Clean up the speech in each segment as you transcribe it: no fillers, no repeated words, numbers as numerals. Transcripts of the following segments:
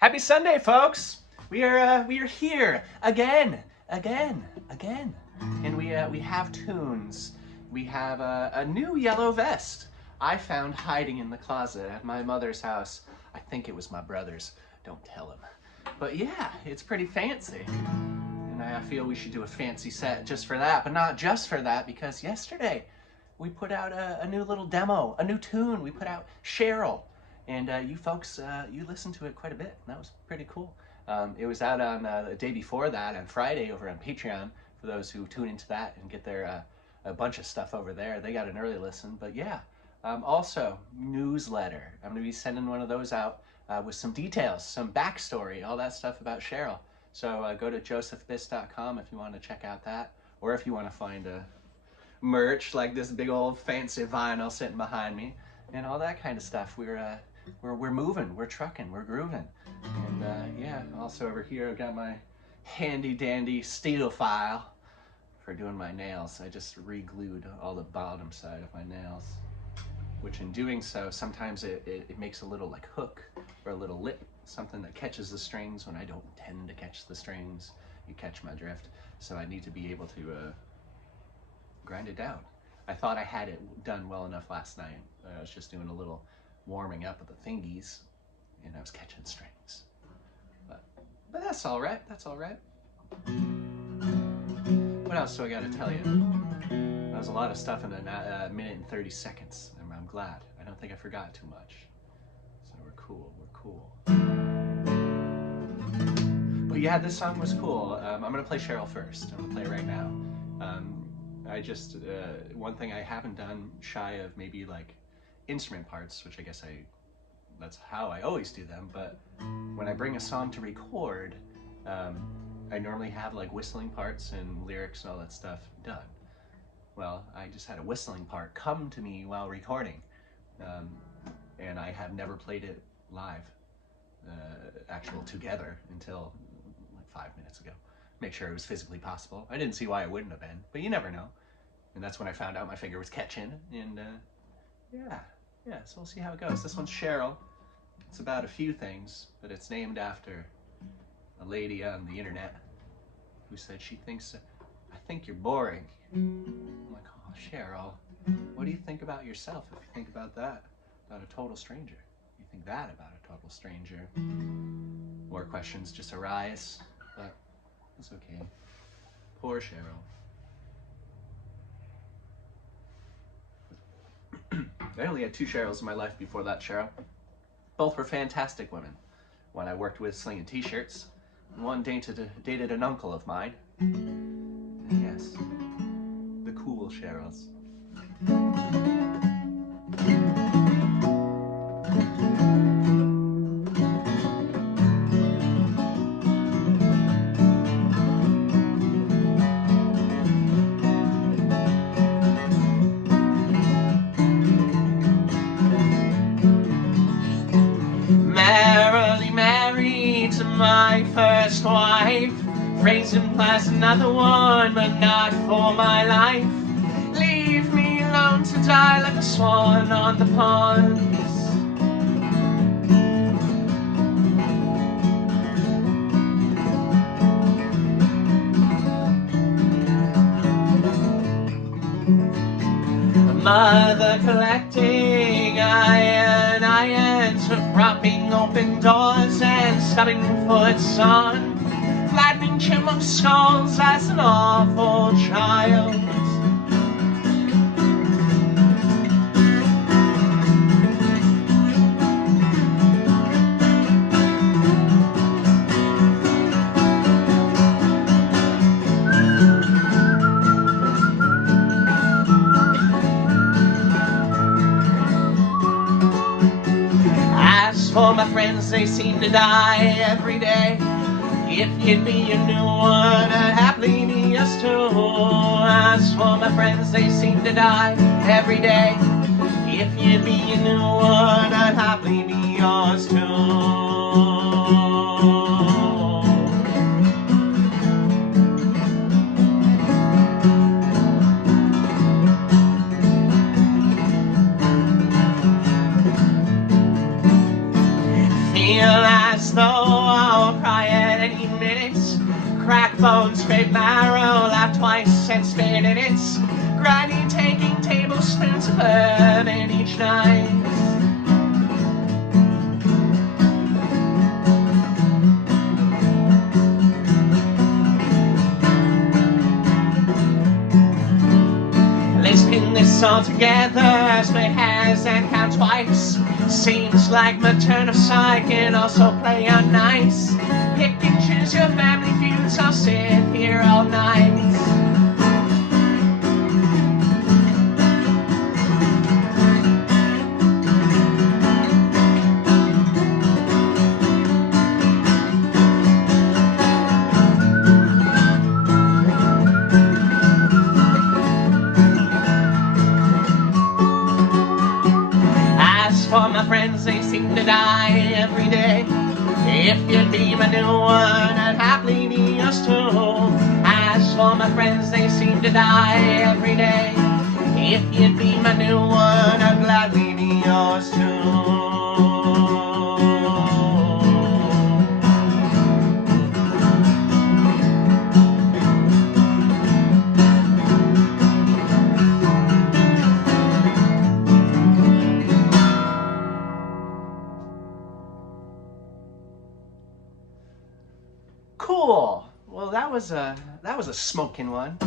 Happy Sunday, folks! We are here again, and we have tunes. We have a new yellow vest I found hiding in the closet at my mother's house. I think it was my brother's. Don't tell him. But yeah, it's pretty fancy, and I feel we should do a fancy set just for that. But not just for that, because yesterday we put out a new little demo, a new tune. We put out Cheryl. And you folks, you listened to it quite a bit. And that was pretty cool. It was out on the day before that, on Friday, over on Patreon. For those who tune into that and get their a bunch of stuff over there, they got an early listen. But yeah, also newsletter. I'm going to be sending one of those out with some details, some backstory, all that stuff about Cheryl. So go to josephbiss.com if you want to check out that, or if you want to find merch like this big old fancy vinyl sitting behind me, and all that kind of stuff. We're moving, we're trucking, we're grooving. And yeah, also over here I've got my handy dandy steel file for doing my nails. I just re-glued all the bottom side of my nails, which in doing so, sometimes it makes a little like hook or a little lip, something that catches the strings when I don't intend to catch the strings. You catch my drift. So I need to be able to grind it down. I thought I had it done well enough last night. I was just doing a little warming up of the thingies, and I was catching strings. But that's all right. That's all right. What else do I got to tell you? That was a lot of stuff in a minute and 30 seconds. I'm glad. I don't think I forgot too much. So we're cool. We're cool. But yeah, this song was cool. I'm gonna play Cheryl first. I'm gonna play it right now. I just one thing I haven't done, shy of maybe like instrument parts, which I guess that's how I always do them, but when I bring a song to record, I normally have like whistling parts and lyrics and all that stuff done. Well, I just had a whistling part come to me while recording, and I have never played it live, actual together, until like 5 minutes ago. Make sure it was physically possible. I didn't see why it wouldn't have been, but you never know. And that's when I found out my finger was catching, and yeah, so we'll see how it goes. This one's Cheryl. It's about a few things, but it's named after a lady on the internet who said she thinks, I think you're boring. I'm like, oh, Cheryl, what do you think about yourself if you think about that, about a total stranger? You think that about a total stranger? More questions just arise, but it's okay. Poor Cheryl. I only had 2 Cheryls in my life before that Cheryl. Both were fantastic women. One I worked with slinging t-shirts, and one dated an uncle of mine. And yes, the cool Cheryls. My first wife, raising plus another one, but not for my life. Leave me alone to die like a swan on the ponds. Mother collecting irons, propping open doors and stubbing foots on flattening chipmunk skulls as an awful child. For my friends, they seem to die every day. If you'd be a new one, I'd happily be yours too. As for my friends, they seem to die every day. If you'd be a new one, I'd happily be yours too. Feel as though crack bones, scrape marrow, laugh twice and spit in it. Grinding, taking tablespoons of bourbon each night. Let's pin this all together, split hairs and count twice. Seems like maternal side can also play on nice. Pick and choose your family feuds, I'll sit here all night. For my friends, they seem to die every day. If you'd be my new one, I'd happily be yours too. As for my friends, they seem to die every day. If you'd be my new one, I'd gladly be yours too. Cool. Well, that was a smoking one.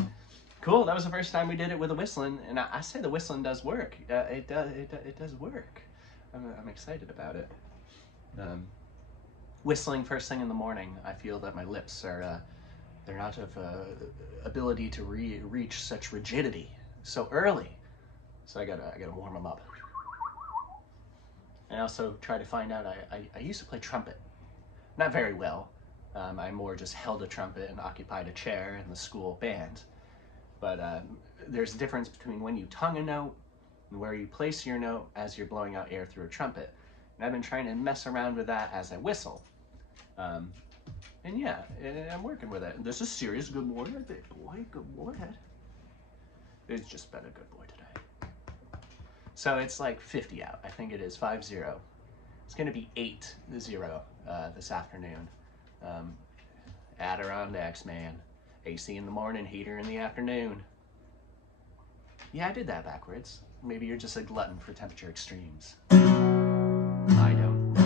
Cool. That was the first time we did it with a whistling, and I say the whistling does work. It does work. I'm excited about it. Whistling first thing in the morning, I feel that my lips are they're not of ability to reach such rigidity so early. So I gotta warm them up. And also try to find out. I used to play trumpet, not very well. I more just held a trumpet and occupied a chair in the school band. But there's a difference between when you tongue a note and where you place your note as you're blowing out air through a trumpet. And I've been trying to mess around with that as I whistle. And yeah, I'm working with it. This is serious. Good boy, big boy. Good boy. It's just been a good boy today. So it's like 50 out. I think it is 5-0. It's going to be 8-0 this afternoon. Adirondacks, man. AC in the morning, heater in the afternoon. Yeah, I did that backwards. Maybe you're just a glutton for temperature extremes. I don't know.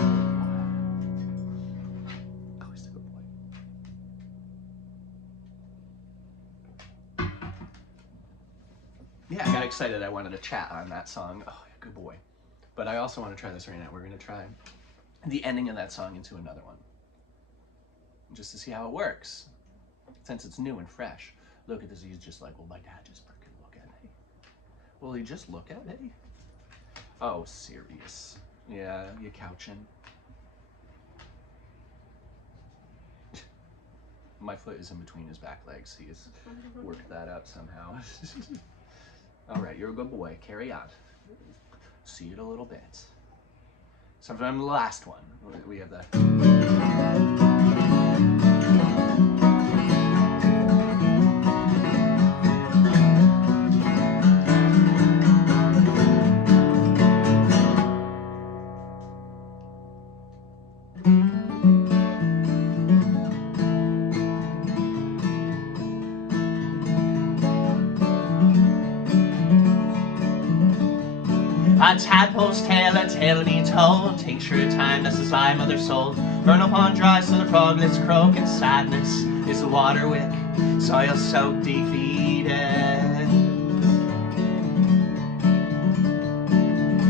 Oh, he's a good boy. Yeah, I got excited. I wanted to chat on that song. Oh, good boy. But I also want to try this right now. We're going to try the ending of that song into another one, just to see how it works, since it's new and fresh. Look at this, he's just like, well, my dad just freaking look at me. Will he just look at me? Oh, serious. Yeah, you couching. My foot is in between his back legs. He has worked that out somehow. All right, you're a good boy. Carry on. See you in a little bit. So from the last one, we have the... A tadpole's tale, a tale to be told. Tincture of time, this is thy mother's soul. Burn upon dry, so the froglets croak, and sadness is the water wick, soil soaked, defeated.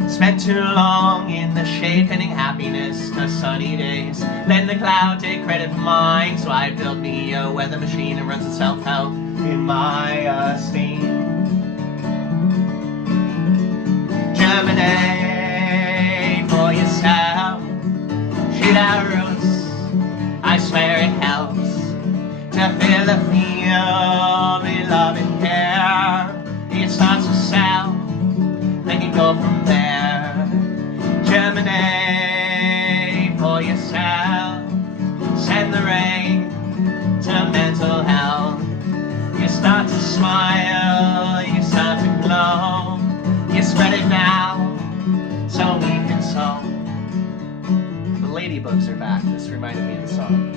Spent too long in the shade, pending happiness to sunny days. Let the cloud take credit for mine, so I built me a weather machine that runs itself out in my esteem. Germinate for yourself, shoot out roots, I swear it helps to fill a field with love and care. It starts with self, then you go from there. Germinate for yourself, send the rain to mental health. You start to smile, you start to glow. You spread it now, so we can sow. The ladybugs are back. This reminded me of the song.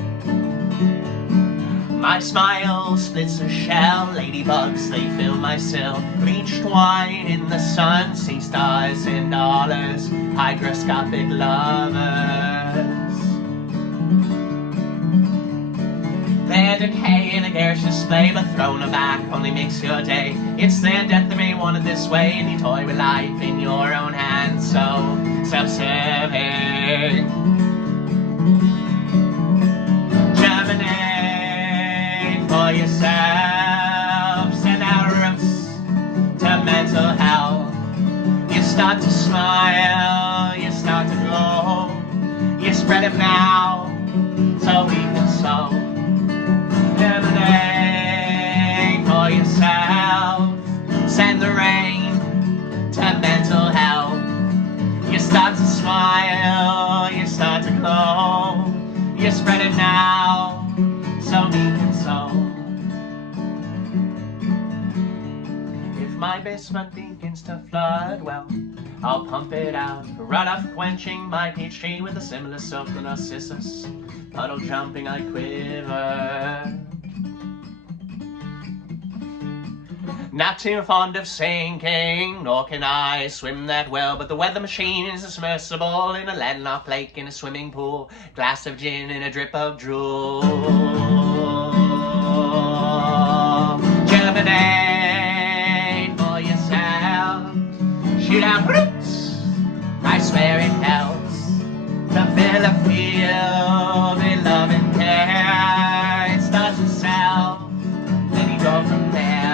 My smile splits a shell, ladybugs, they fill my cell. Bleached wine in the sun, sea stars and dollars, hygroscopic lovers. Land and hay in a garish display, but thrown aback only makes your day. It's their death that may want it this way, and you toy with life in your own hands, so self-serving. Germinate for yourself, send out roots to mental health. You start to smile, you start to glow. You spread it now, so we can sow. Germinate for yourself, send the rain to mental health. You start to smile, you start to glow. You spread it now, so we can sow. If my basement begins to flood, well, I'll pump it out, runoff quenching my peach tree with a similar soap to Narcissus. Puddle jumping, I quiver. Not too fond of sinking, nor can I swim that well, but the weather machine is a submersible in a landlocked lake in a swimming pool, glass of gin and a drip of drool. Germinate for yourself, shoot out roots, I swear it helps to fill a field with love and care. It starts with self, then you go from there.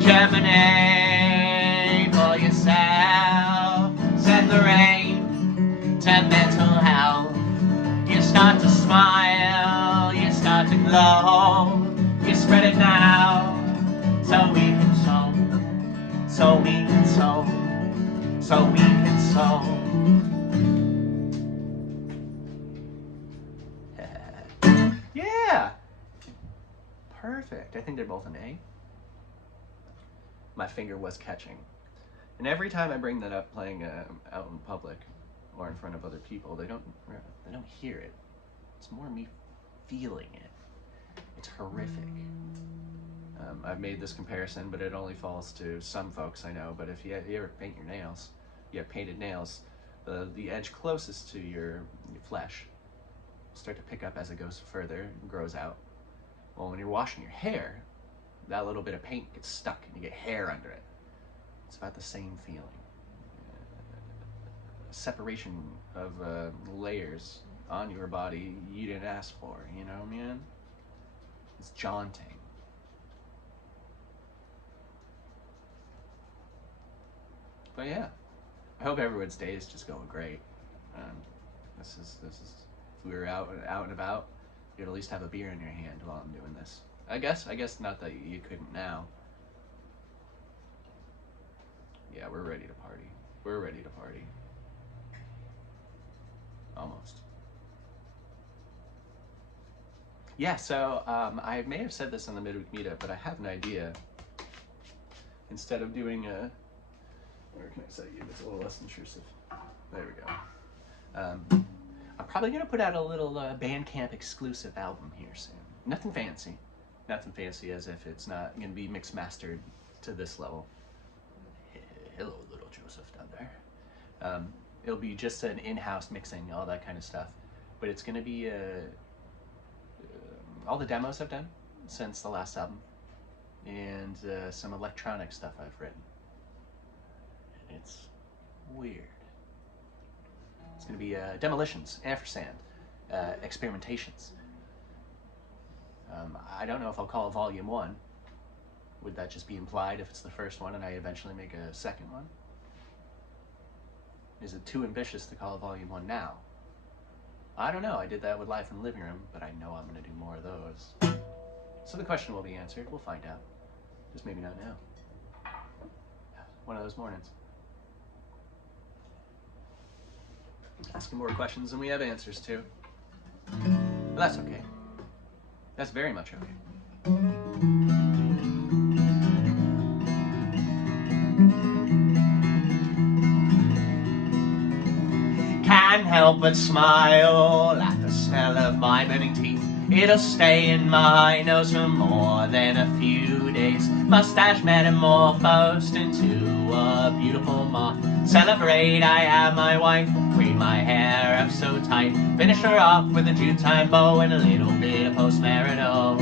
Germinate for yourself, send the rain to mental health. You start to smile, you start to glow. You spread it now, so we can sow, so we can sow, so we can sow. Yeah, perfect. I think they're both an A. My finger was catching. And every time I bring that up playing out in public or in front of other people, they don't hear it. It's more me feeling it. It's horrific. I've made this comparison, but it only falls to some folks I know. But if you ever paint your nails, you have painted nails, the edge closest to your flesh will start to pick up as it goes further and grows out. Well, when you're washing your hair, that little bit of paint gets stuck and you get hair under it. It's about the same feeling. Separation of layers on your body you didn't ask for, you know, man? It's jaunting. But yeah, I hope everyone's day is just going great. This is if we were out and about, you'd at least have a beer in your hand while I'm doing this. I guess not that you couldn't now. Yeah, we're ready to party. We're ready to party. Almost. Yeah, so I may have said this on the midweek meetup, but I have an idea. Instead of doing a, where can I set you? It's a little less intrusive. There we go. I'm probably gonna put out a little Bandcamp exclusive album here soon. Nothing fancy. Nothing fancy, as if it's not gonna be mixed mastered to this level. Hello, little Joseph down there. It'll be just an in-house mixing, all that kind of stuff. But it's gonna be all the demos I've done since the last album, and some electronic stuff I've written. It's weird. It's gonna be demolitions, ampersand, experimentations. I don't know if I'll call it volume 1. Would that just be implied if it's the first one and I eventually make a second one? Is it too ambitious to call it volume 1 now? I don't know. I did that with Live from the Living Room, but I know I'm going to do more of those. So the question will be answered. We'll find out. Just maybe not now. One of those mornings. Asking more questions than we have answers to. But that's okay. That's very much okay. Can't help but smile at the smell of my burning teeth. It'll stay in my nose for more than a few days. Mustache metamorphosed into a beautiful moth. Celebrate, I have my wife. Braid my hair up so tight. Finish her off with a June time bow and a little bit of post-marital.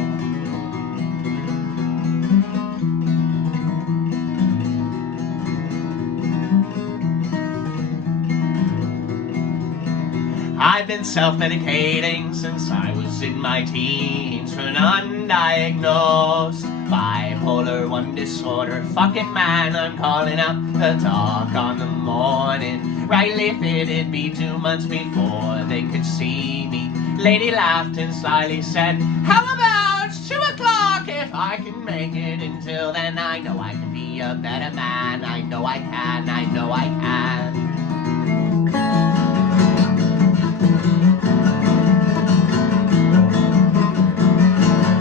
I've been self-medicating since I was in my teens for an undiagnosed bipolar 1 disorder. Fuck it, man, I'm calling out the talk on the morning. Rightly fitted be 2 months before they could see me. Lady laughed and slyly said, how about 2 o'clock? If I can make it until then, I know I can be a better man. I know I can, I know I can.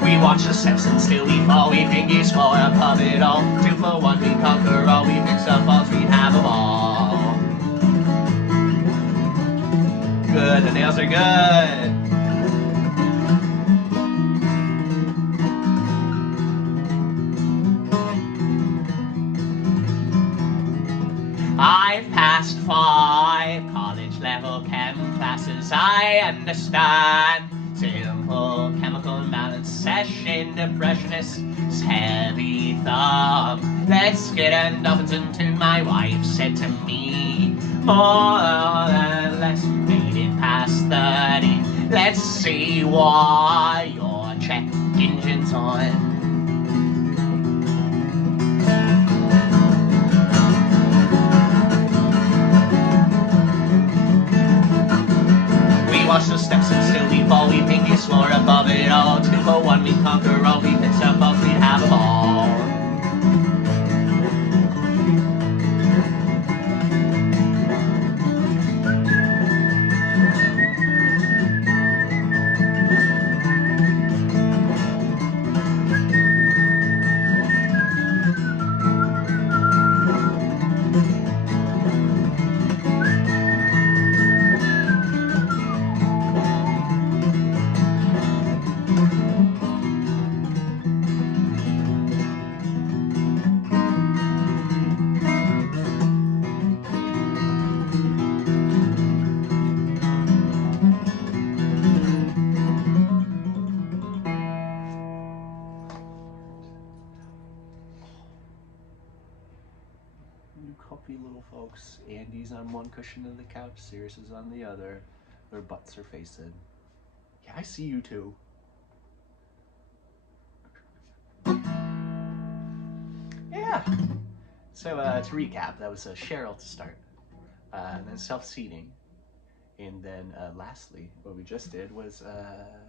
We watch the steps and still we fall. We think he's for above it all. 2 for 1, we conquer all. We fix up faults, we have them all. Good, the nails are good. I've passed 5 college-level chem classes. I understand simple chemical imbalance, session depressionists, heavy thumb. Let's get an dolphins into my wife said to me. More than less, made it past 30. Let's see why your check engine's on. Watch the steps and still we fall. We think you soar above it all. 2 for 1, we conquer all. We fix up faults, we have them all. Comfy little folks. Andy's on one cushion of the couch, Sirius is on the other. Their butts are facing. Yeah, I see you too. Yeah. So to recap, that was Cheryl to start, and then self-seating, and then lastly, what we just did was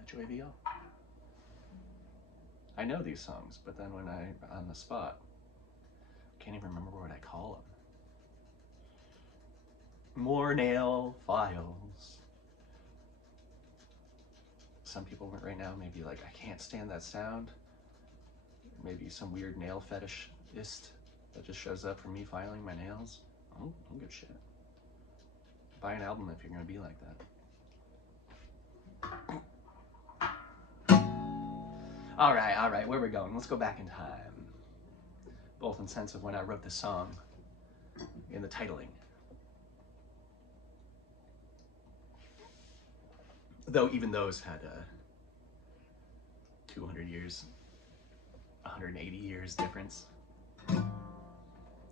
Joy VL. I know these songs, but then when I'm on the spot, can't even remember what I call them. More nail files. Some people right now may be like, I can't stand that sound. Maybe some weird nail fetishist that just shows up for me filing my nails. I don't give a shit. Buy an album if you're gonna be like that. All right, where are we going? Let's go back in time. Both in sense of when I wrote the song and the titling. Though even those had 200 years, 180 years difference.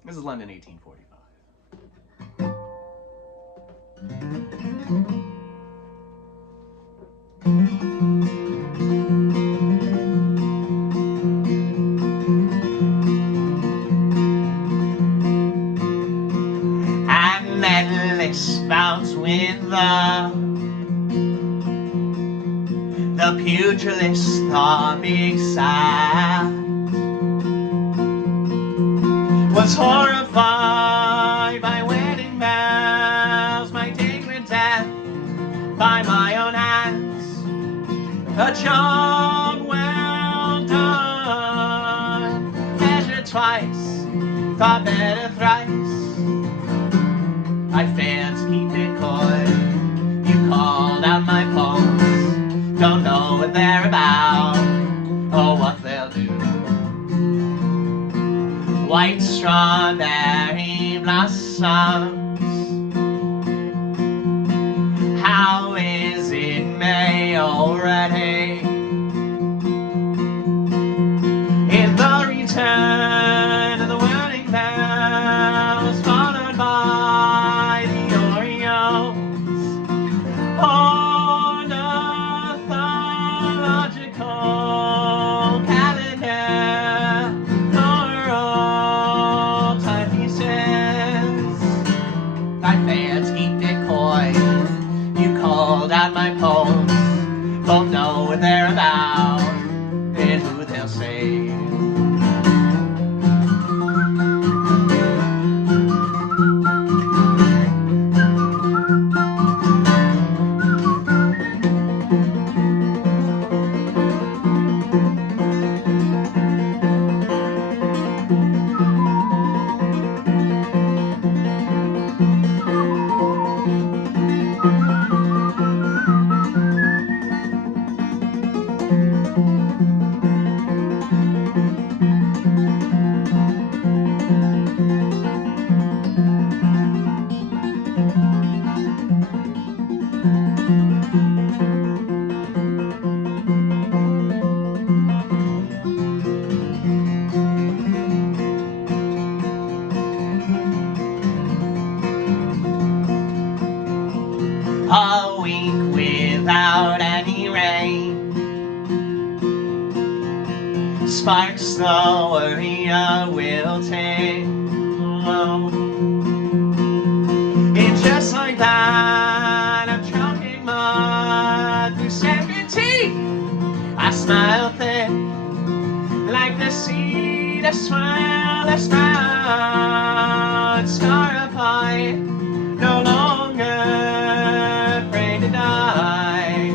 This is London, 1845. And then let's bounce with the pugilist thought big sad, was horrified by wedding bells, my take with death by my own hands. A job well done, measured twice, thought better thrice. I failed to keep it coy, you called out my pulse. don't know what they're about or what they'll do. White strawberry blossoms, how is it May already? In the return of the wedding bells, followed by the Orioles, ornithological calendar, floral timepieces. My fans keep it coy. You called out my poems, both know what they're about and who they'll say. A week without any rain sparks the worry of wilting. It's just like that, I'm choking mud through sacred teeth. I smile thin, like the seed I swell, I smile and scar apart, no longer afraid to die.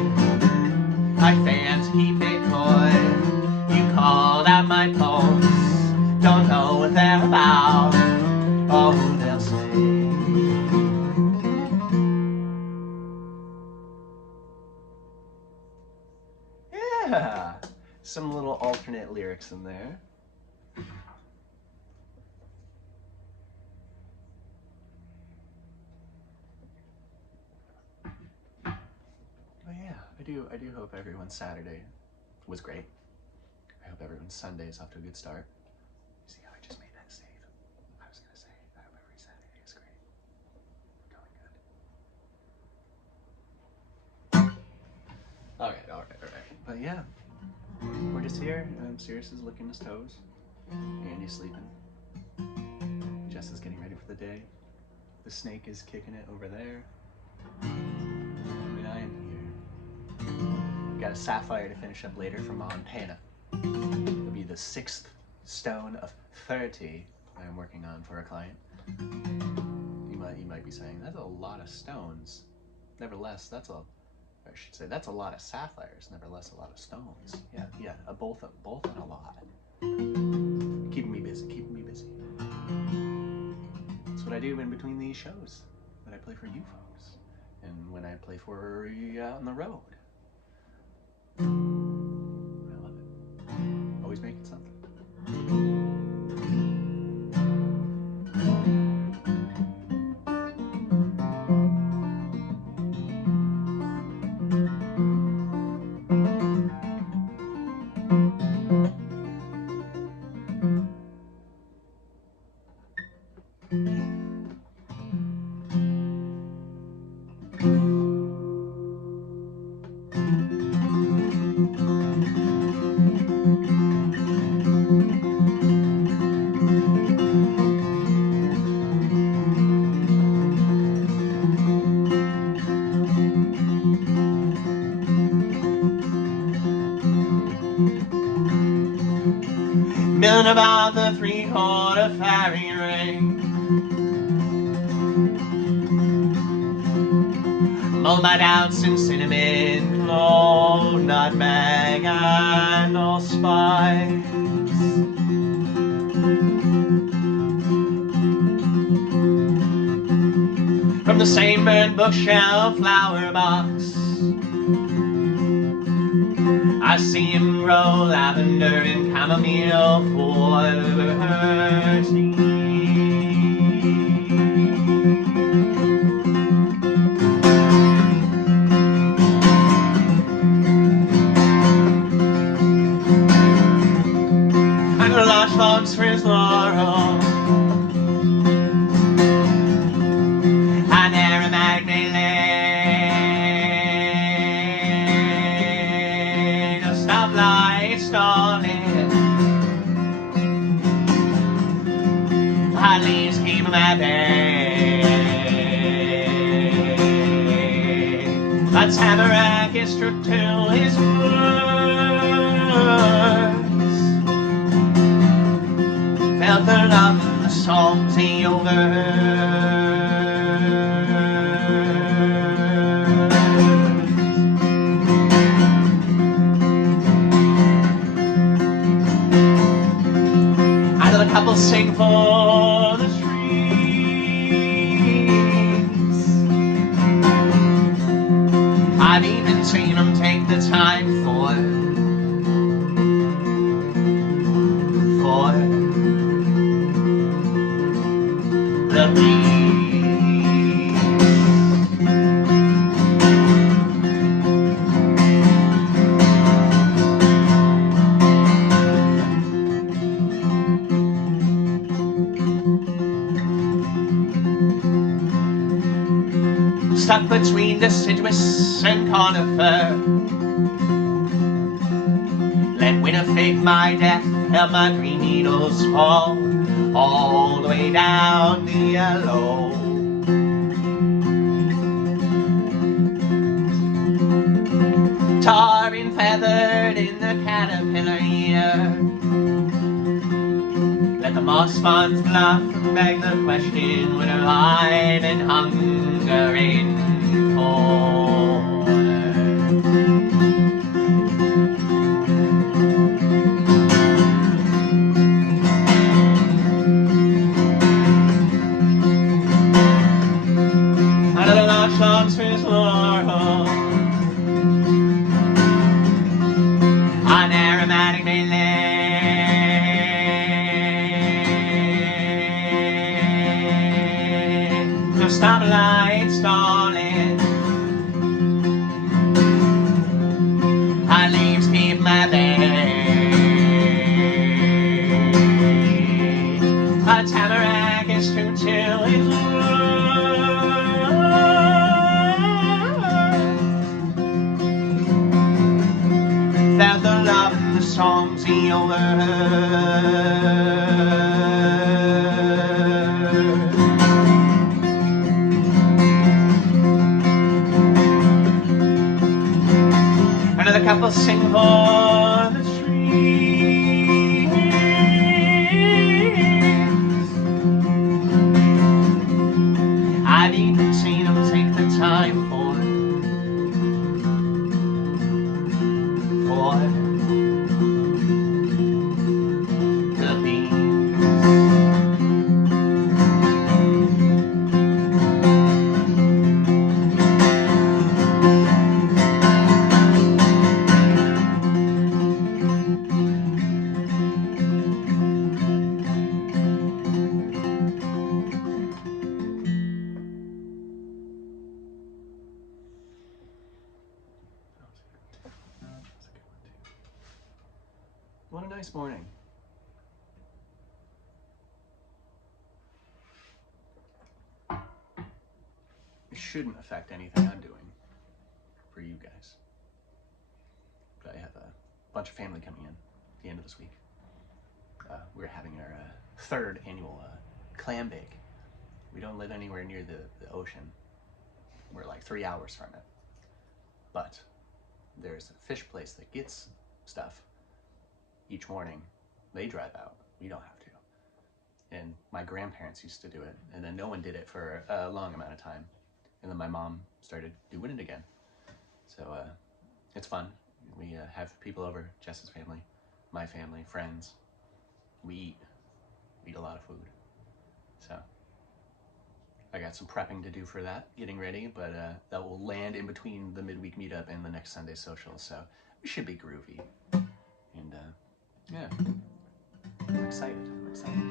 My fans keep it coy. You called out my poems, don't know what they're about or who they'll say. Yeah, some little alternate lyrics in there. I do hope everyone's Saturday was great. I hope everyone's Sunday is off to a good start. See how I just made that save? I was gonna say, I hope every Saturday is great. We're going good. All right. But yeah, we're just here. Sirius is licking his toes. Andy's sleeping. Jess is getting ready for the day. The snake is kicking it over there. And I am here. Got a sapphire to finish up later from Montana. It'll be the 6th stone of 30 I'm working on for a client. You might be saying, that's a lot of stones. Nevertheless, that's a lot of sapphires. Nevertheless, a lot of stones. Yeah, both on a lot. Keeping me busy. That's what I do in between these shows that I play for you folks, and when I play for you out on the road. I love it. Always making something. Milling about the 3/4 fairy ring, mulled by doubts and cinnamon, clove, nutmeg, and allspice. From the same burnt bookshelf flower box, I see him grow lavender and chamomile for her tea. And the larch logs for his laurel, an aromatic lane, a stoplight stalling, hot leaves keep him at bay. A tamarack is true to his words, felt the love in the songs he overheard. I let a couple sing for the trees. I've even seen them take the time for the breeze. Stuck between deciduous and conifer, let winter fake my death, help my green needles fall all the way down the yellow. Tar and feathered in the caterpillar ear, let the moss spawns bluff and beg the question when alive and hungering for. Another large logs for his laurel, an aromatic lane, the stoplight stalling, hot leaves keep my bay. A tamarack is true to his word, felt the love in the songs he overheard. Another couple sing for the trees. I've even seen them take the time for the beans. What a nice morning. It shouldn't affect anything I'm doing for you guys. But I have a bunch of family coming in at the end of this week. We're having our third annual clam bake. We don't live anywhere near the ocean. We're like 3 hours from it. But there's a fish place that gets stuff each morning. They drive out. We don't have to. And my grandparents used to do it, and then no one did it for a long amount of time. And then my mom started doing it again. So it's fun. We have people over, Jess's family, my family, friends. We eat a lot of food. So I got some prepping to do for that, getting ready, but that will land in between the midweek meetup and the next Sunday social, so we should be groovy. And yeah, I'm excited. I'm excited.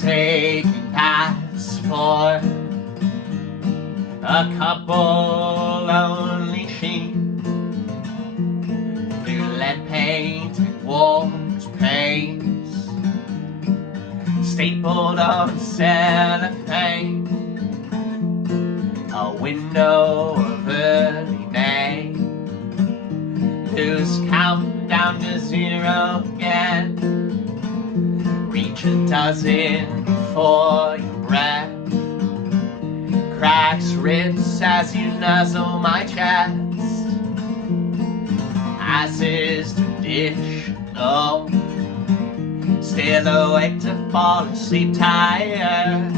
Taking paths for a couple lonely sheep through lead-painted walls, panes stapled on cellophane, a window of early May, whose countdown to zero again. Reach a dozen before your breath cracks ribs as you nuzzle my chest, as is traditional. Still awake to fall asleep tired.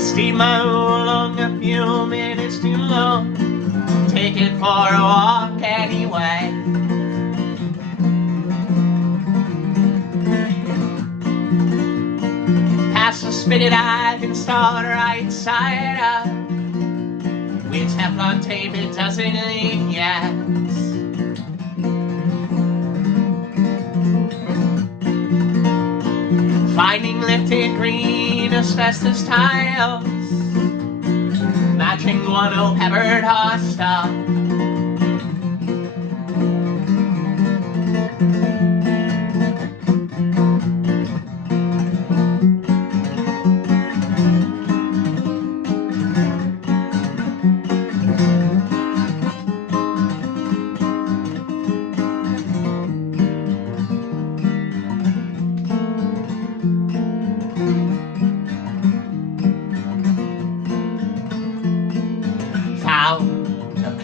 Steamer along a few minutes too long. Take it for a walk anyway. Pass the spigot, I can start right side up. With Teflon tape, it doesn't leak yet. Finding lifted green asbestos tiles, matching guano peppered hosta.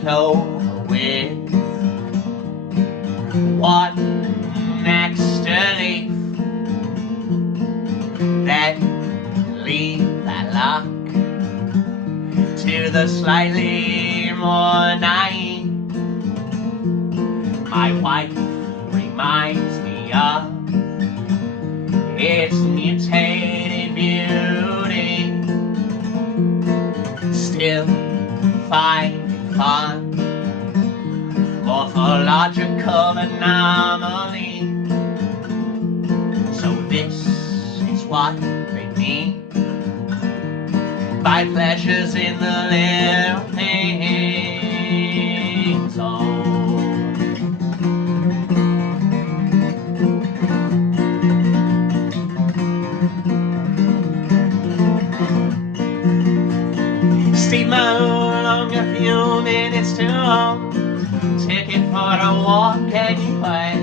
Clover with one extra leaf, then leave that lock to the slightly more naive. My wife reminds me of its mutated beauty, still finding fun, morphological anomaly. So this is what they mean by pleasures in the little things. Oh. Steamer along a few minutes too long. Ticket for a walk anyway.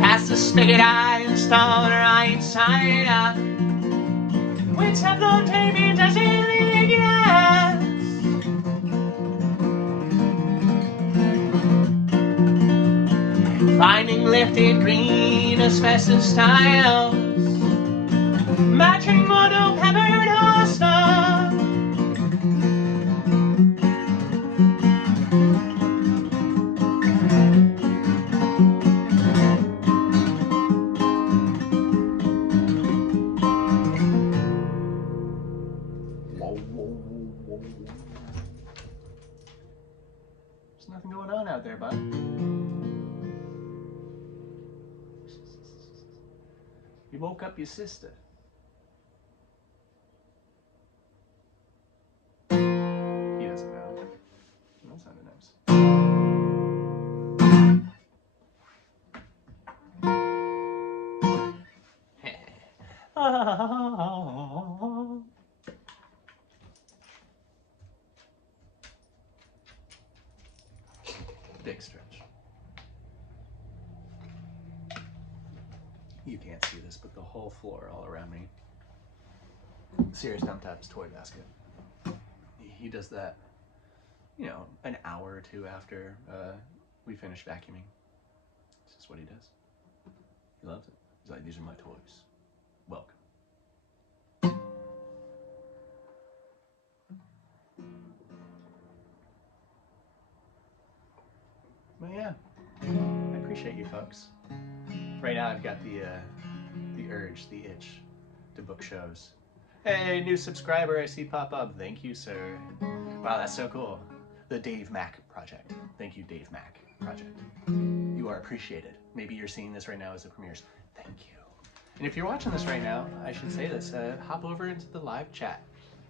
Pass the spigot, I install right side up. With Teflon tape, it doesn't leak yet. Finding lifted green asbestos tiles, matching guano peppered hosta. There's nothing going on out there, bud. You woke up your sister. He doesn't know. That sounded nice. Big stretch. You can't see this, but the whole floor all around me. Serious Dump Tap's toy basket. He does that, you know, an hour or two after we finish vacuuming. This is what he does. He loves it. He's like, these are my toys. Welcome. But yeah, I appreciate you folks. Right now I've got the urge, the itch to book shows. Hey, new subscriber I see pop up. Thank you, sir. Wow, that's so cool. The Dave Mack Project. Thank you, Dave Mack Project. You are appreciated. Maybe you're seeing this right now as it premieres. Thank you. And if you're watching this right now, I should say this, hop over into the live chat.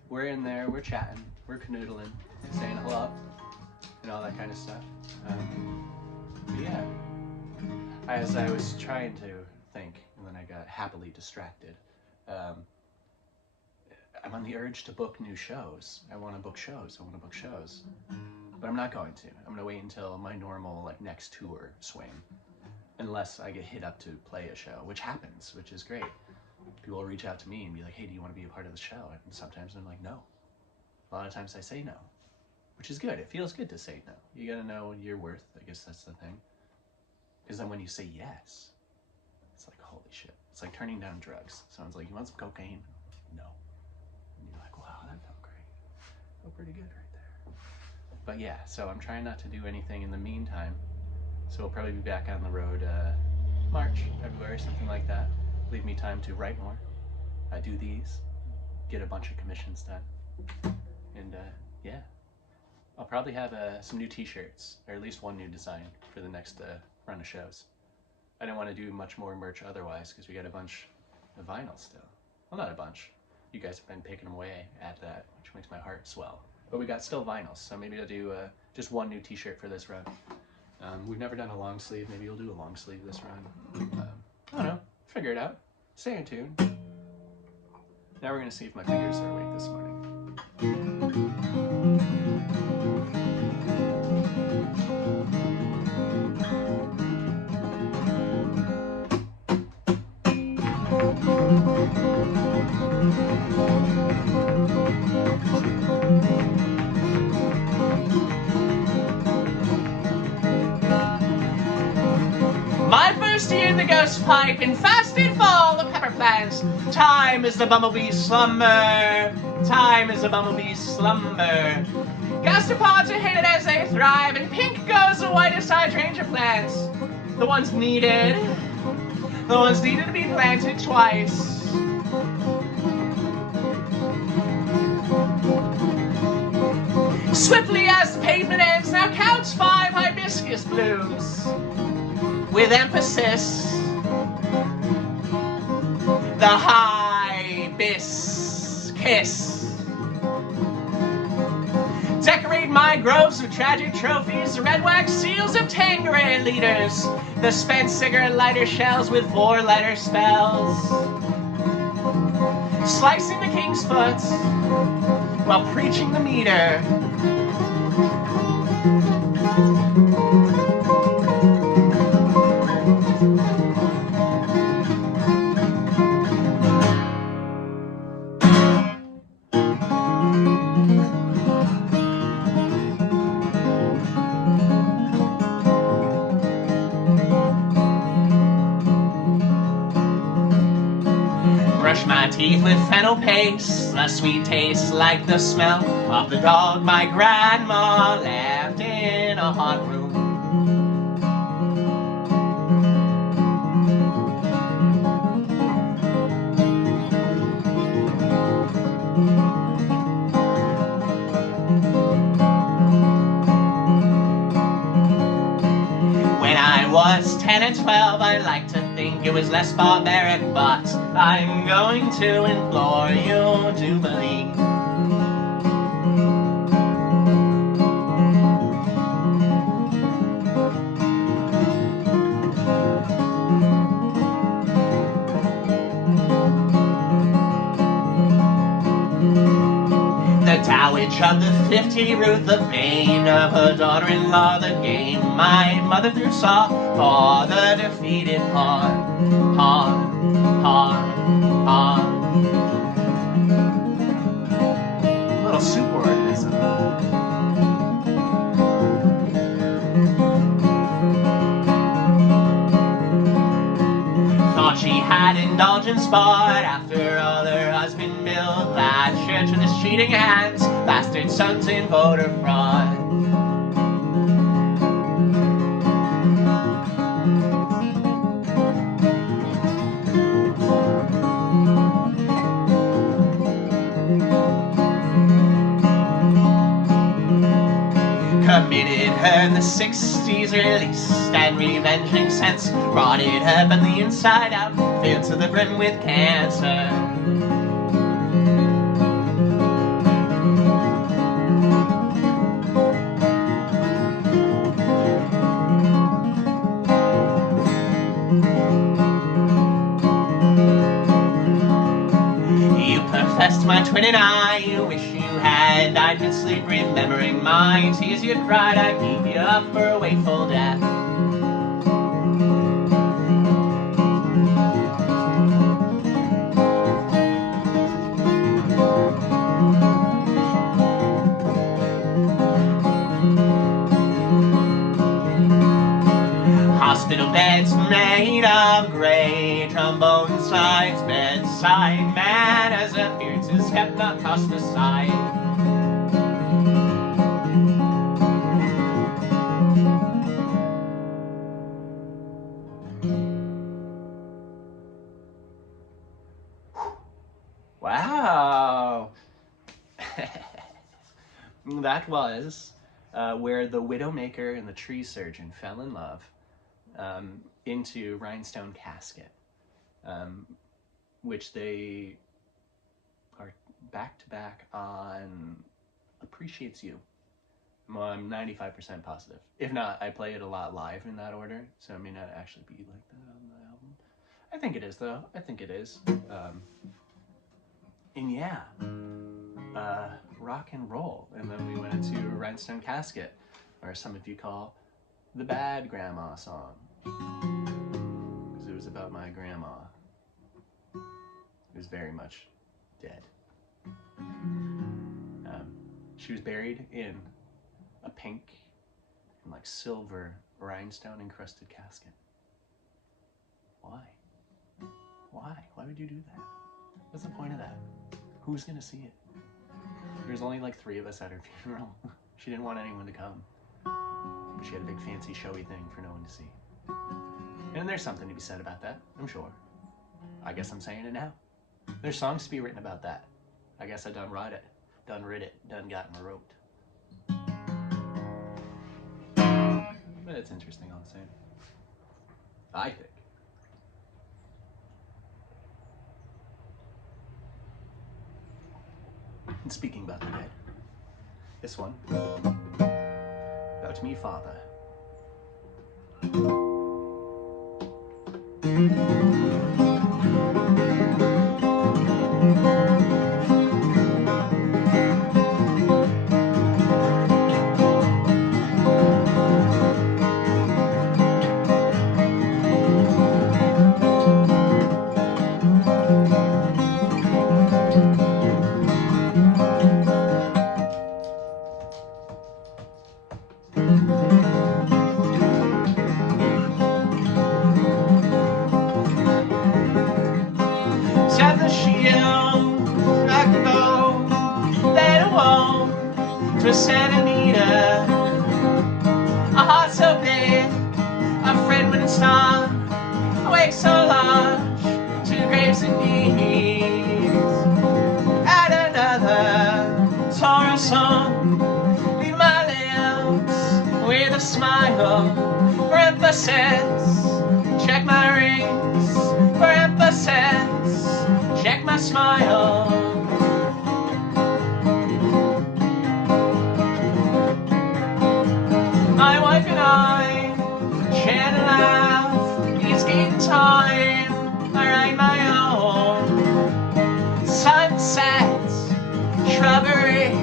We're in there, we're chatting, we're canoodling, saying hello, and all that kind of stuff. Yeah. As I was trying to think, and then I got happily distracted, I'm on the urge to book new shows. I want to book shows. But I'm not going to. I'm going to wait until my normal, like, next tour swing. Unless I get hit up to play a show, which happens, which is great. People will reach out to me and be like, hey, do you want to be a part of the show? And sometimes I'm like, no. A lot of times I say no, which is good. It feels good to say no. You got to know your worth. I guess that's the thing. Because then when you say yes, it's like, holy shit. It's like turning down drugs. Someone's like, you want some cocaine? No. And you're like, wow, that felt great. Felt pretty good right there. But yeah, so I'm trying not to do anything in the meantime. So we'll probably be back on the road March, February, something like that. Leave me time to write more, do these, get a bunch of commissions done. And yeah, I'll probably have some new t-shirts, or at least one new design for the next run of shows. I don't want to do much more merch otherwise, because we got a bunch of vinyl still. Well, not a bunch. You guys have been picking them away at that, which makes my heart swell. But we got still vinyls, so maybe I'll do just one new t-shirt for this run. We've never done a long sleeve. Maybe we'll do a long sleeve this run. I don't know. Figure it out. Stay in tune. Now we're going to see if my fingers are awake this morning. My first year in the ghost pipe, and fast did fall the pepper plants. Time is the bumblebee's slumber. Time is the bumblebee's slumber. Gastropods are hated as they thrive, and pink goes the whitest hydrangea plants. The ones needed to be planted twice. Swiftly as the pavement ends, now counts 5 hibiscus blooms. With emphasis, the hibiscus. Decorate my groves with tragic trophies, the red wax seals of Tangerine leaders, the spent cigarette lighter shells with 4-letter spells. Slicing the king's foot while preaching the meter. Brush my teeth with fennel paste, the sweet taste like the smell of the dog my grandma left in a hot room. When I was 10 and 12, I liked to think it was less barbaric, but I'm going to implore you to believe. The Age of the 50, Ruth the bane of her daughter-in-law, the game my mother threw saw, father defeated pawn, pawn, pawn, pawn. Little super organism. Thought she had indulgence, but after all her husband billed, lad church with his cheating hands, bastard sons in voter fraud. Committed her in the 60s, released and revenging sense, rotted her from the inside out, filled to the brim with cancer. You professed my twin and I, you wish you had died in sleep, remembering my tears you cried. I keep you up for a wakeful death. Hospital beds made of gray, trombone slides, bedside man as appearances kept not tossed aside. Wow. That was where the widowmaker and the tree surgeon fell in love into rhinestone casket, which they are back to back on Appreciates You. Well, I'm 95% positive. If not, I play it a lot live in that order, so it may not actually be like that on the album. I think it is, though. I think it is. And yeah, rock and roll. And then we went into Rhinestone Casket, or some of you call the Bad Grandma song, because it was about my grandma, who was very much dead. She was buried in a pink and like silver rhinestone encrusted casket. Why? Why? Why would you do that? What's the point of that? Who's gonna see it? There's only like 3 of us at her funeral. She didn't want anyone to come. But she had a big fancy showy thing for no one to see. And there's something to be said about that, I'm sure. I guess I'm saying it now. There's songs to be written about that. I guess I done wrote it, done writ it, done got and wrote. But it's interesting all the same. I think. And speaking about the dead, this one, about me, Father. Set the shield, like the bow, let it walk to Santa Anita. A heart so big, a friend wouldn't stop. A wake so large, 2 graves and knees. Add another Torah song, leave my lips with a smile for emphasis. Check my rings for emphasis. Check my smile. My wife and I chat and laugh. It's getting time. I write my own. Sunsets, shrubbery,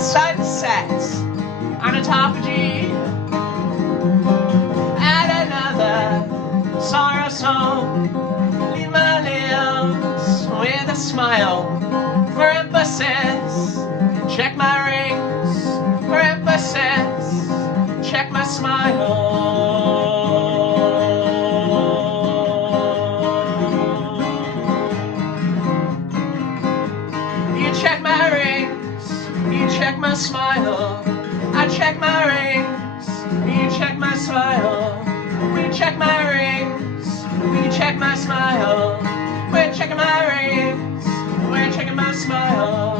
sun sets on a top of G. Add another sorrow song. Leave my lips with a smile for emphasis. Check my rings for emphasis. Check my smile. You check my rings, you check my smile. I check my rings, you check my smile. We check my rings, we check my smile. We're checking my rings, we're checking my smile.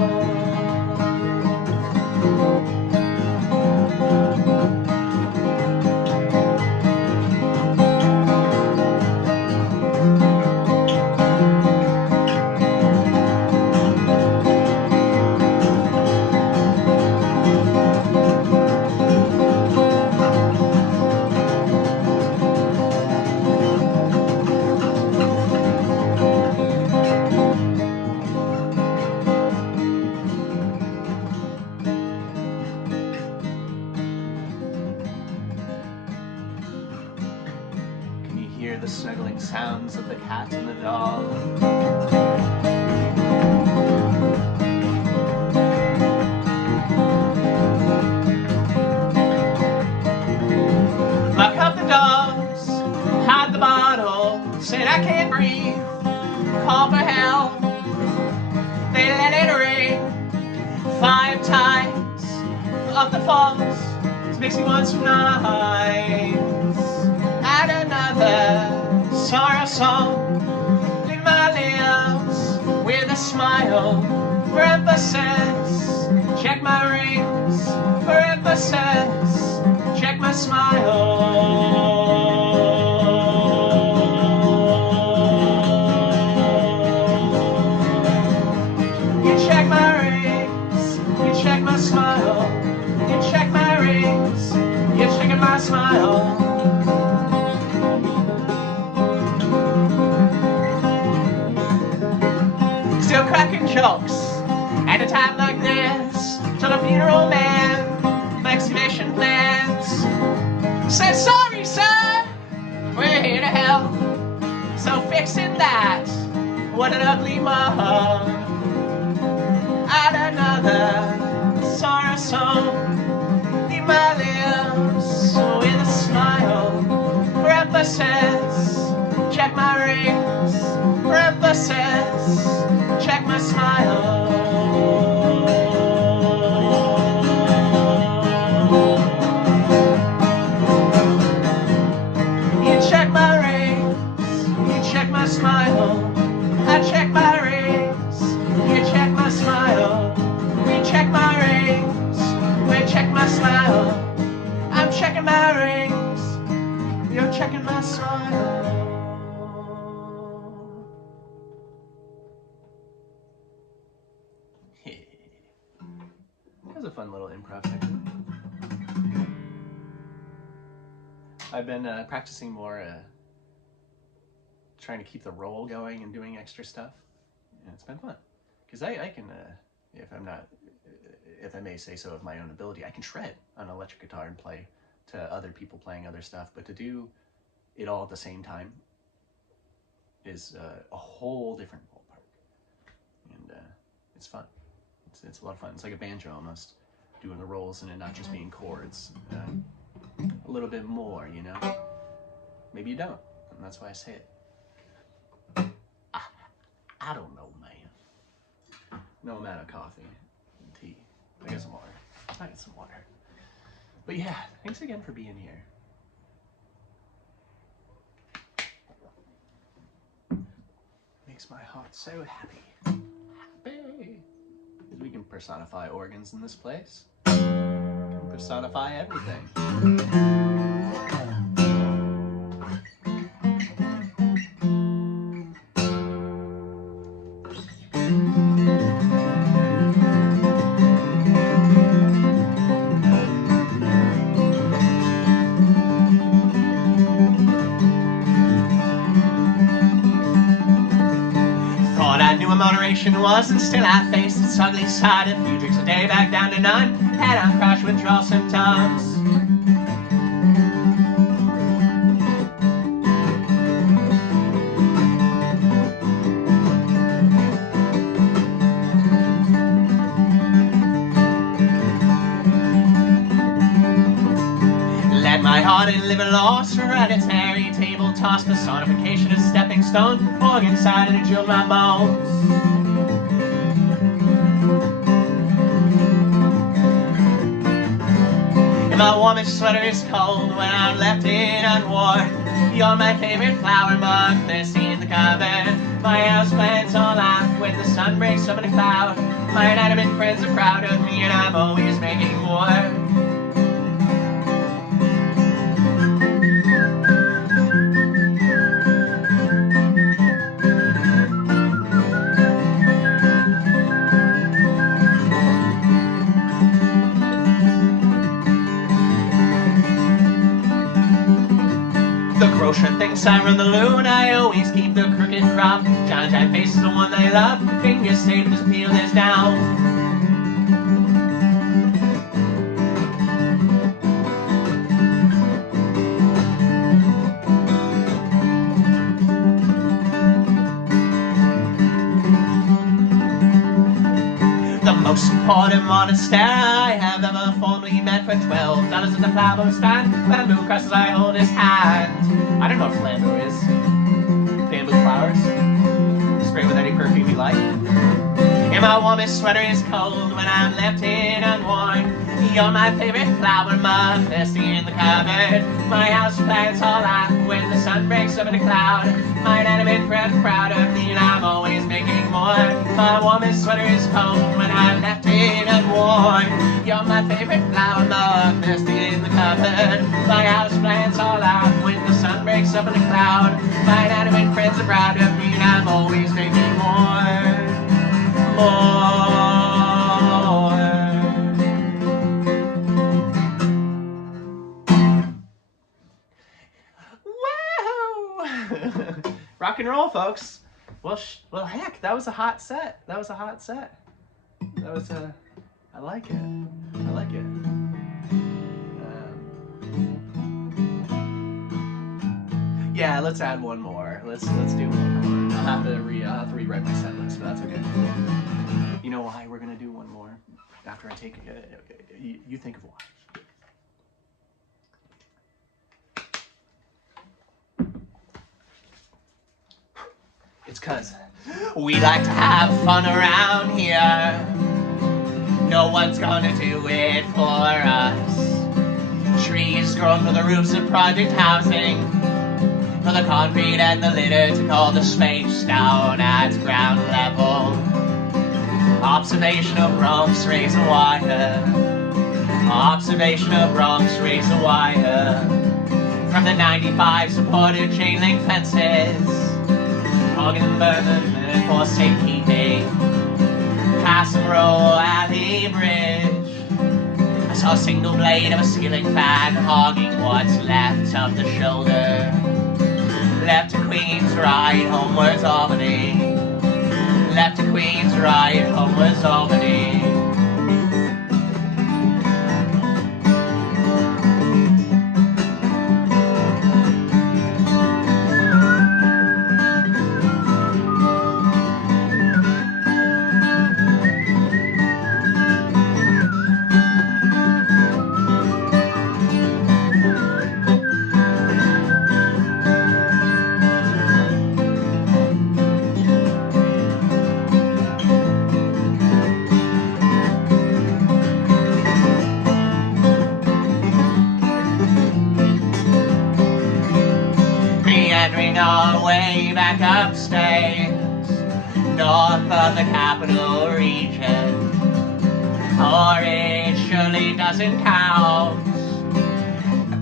Hear the snuggling sounds of the cat and the dog. Lock up the dogs, hide the bottle, said I can't breathe, call for help. They let it ring 5 times up the falls. It makes me want some nights. Add another sorrow song. Leave my lips with a smile for emphasis. Check my rings for emphasis. Check my smile. You check my rings, you check my smile. You check my rings, you're checking my smile. Still cracking jokes at a time like this. Till the funeral man, my exhibition plans. Said sorry sir, we're here to help. So fixing that, what an ugly mug. Add another sorrow song. Leave my lips with a smile for emphasis. Check my rings for emphasis. Check my smile. You check my rings, you check my smile. I check my rings, you check my smile. We check my rings, we check my smile. I'm checking my rings, you're checking my smile. That was a fun little improv section. I've been practicing more, trying to keep the roll going and doing extra stuff, and it's been fun. Because I can, if I may say so of my own ability, I can shred on an electric guitar and play to other people playing other stuff, but to do it all at the same time is a whole different ballpark, and it's fun. It's a lot of fun. It's like a banjo almost, doing the rolls and it not just being chords. A little bit more, you know? Maybe you don't, and that's why I say it. I don't know, man. No amount of coffee and tea. I got some water. I got some water. But yeah, thanks again for being here. Makes my heart so happy. Happy. We can personify organs in this place. We can personify everything. addiction was, and still I faced its ugly side. A few drinks a day, back down to none, and I'm crushed withdrawal symptoms. My heart and liver lost, hereditary table toss, personification of stepping stone, organ side and a jewel my bones. And my warmest sweater is cold when I'm left in unworn. You're my favorite flower mug, thirsty in the cupboard. My houseplants all out when the sun breaks up in a cloud. My inanimate friends are proud of me and I'm always making more. The grocer thinks I run the loon, I always keep the crooked crop. Giant face is the one they love, fingers safe as peel this down. The most important monastery I have ever formerly met for $12 at the flower stand. Bamboo crosses I hold his hand. I don't know what bamboo is. Bamboo flowers. Spray with any perfume you like. And my warmest sweater is cold when I'm left in unworn. You're my favorite flower mug, thirsty in the cupboard. My houseplants all out when the sun breaks up in a cloud. My inanimate friend proud of me and I'm always making more. My warmest sweater is cold when I'm left in unworn. You're my favorite flower mug, thirsty in the cupboard. My houseplants all out when the sun breaks up in a cloud. My inanimate friends are proud of me and I'm always making more. Rock and roll, folks. Well, heck, that was a hot set. That was a hot set. That was a. I like it. I like it. Yeah, let's add one more. Let's do one more. I'll have to rewrite my set list, but that's okay. You know why we're gonna do one more after I take it? You think of why. It's 'cause we like to have fun around here. No one's gonna do it for us. Trees grown for the roofs of project housing, for the concrete and the litter to call the space down at ground level. Observation of Bronx razor wire. Observation of Bronx razor wire. From the 95 supported chain link fences. Hogging Bourbon for safekeeping. Castle Row Alley Bridge. I saw a single blade of a ceiling fan hogging what's left of the shoulder. Left to Queens, right homewards Albany. Left to Queens, right homewards Albany. Our way back upstairs, north of the capital region. Or it surely doesn't count.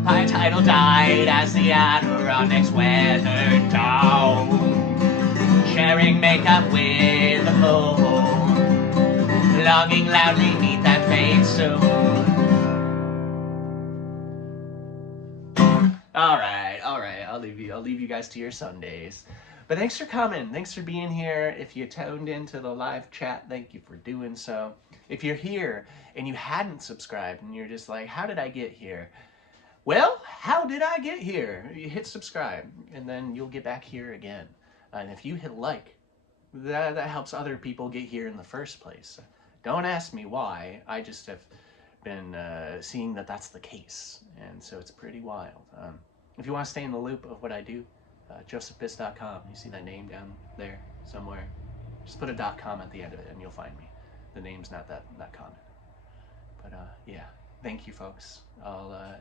My title died as the Adirondacks weathered down, sharing makeup with the moon, longing loudly meet that fate soon. All right, I'll leave you guys to your Sundays. But thanks for coming. Thanks for being here. If you tuned into the live chat, thank you for doing so. If you're here and you hadn't subscribed and you're just like, how did I get here? Well, how did I get here? You hit subscribe and then you'll get back here again. And if you hit like, that helps other people get here in the first place. Don't ask me why. I just have been seeing that that's the case. And so it's pretty wild. If you want to stay in the loop of what I do, josephbiss.com. You see that name down there somewhere? Just put a .com at the end of it and you'll find me. The name's not that common. But yeah, thank you folks.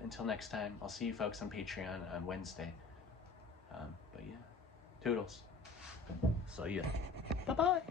Until next time, I'll see you folks on Patreon on Wednesday. But yeah, toodles. So yeah, bye-bye.